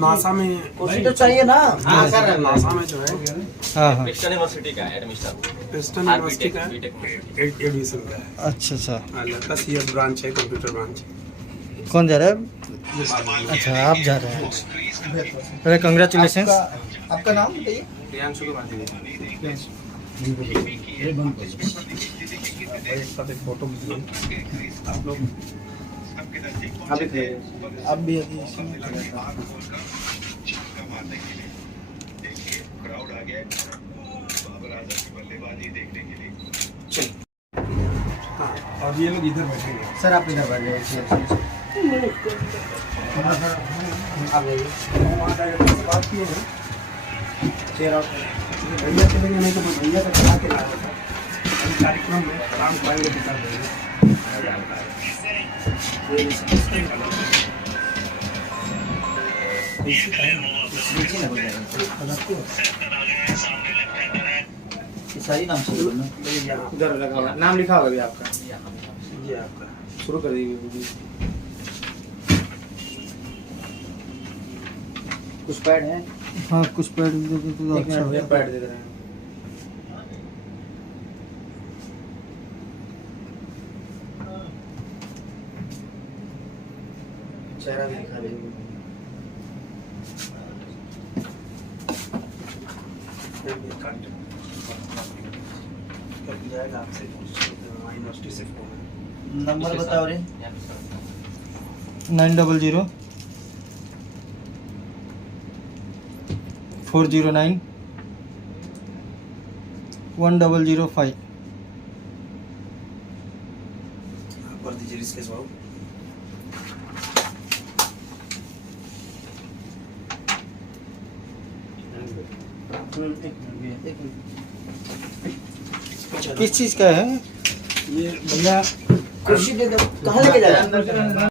NASA में कुर्सी तो चाहिए ना। हाँ सर, नासा में जो है हाँ हाँ, प्रिंसटन यूनिवर्सिटी का एडमिशन। वेस्टर्न यूनिवर्सिटी का बीटेक एडमिशन का है। अच्छा अच्छा। लड़का CS ब्रांच है, कंप्यूटर ब्रांच। कौन जा रहा है? अच्छा, आप जा रहे हैं। अरे कंग्रेचुलेशन। आपका नाम बताइए। प्रियांशु को बांधिए। एक साथ एक फोटो खींचिए आप लोग। आप भी अभी हाँ, और ये लोग इधर बैठेंगे। सर आप इधर बैठ जाइए। आप जाइए। बात किए हैं चेयर आउट। भैया चलेंगे, नहीं तो मैं भैया का चला के लाया था। अभी कार्यक्रम में काम पाएंगे तो कर देंगे। सारी नाम से बोलना। उधर लगा हुआ नाम लिखा होगा भी आपका। ये आपका शुरू कर दीजिए। कुछ पैड है? हाँ, कुछ पैड दे दो तो एक मिनट अच्छा भैया, हो। पैड दे रहे हैं। चेहरा भी दिखा दीजिए। कब जाएगा आपसे वहाँ यूनिवर्सिटी से फोन है। नंबर बताओ रे। 900 409 1005। आप कर दीजिए रिस्केश बाबू। किस चीज़ का है? ये भैया कुर्सी दे दो। कहाँ लेके जा रहे हैं?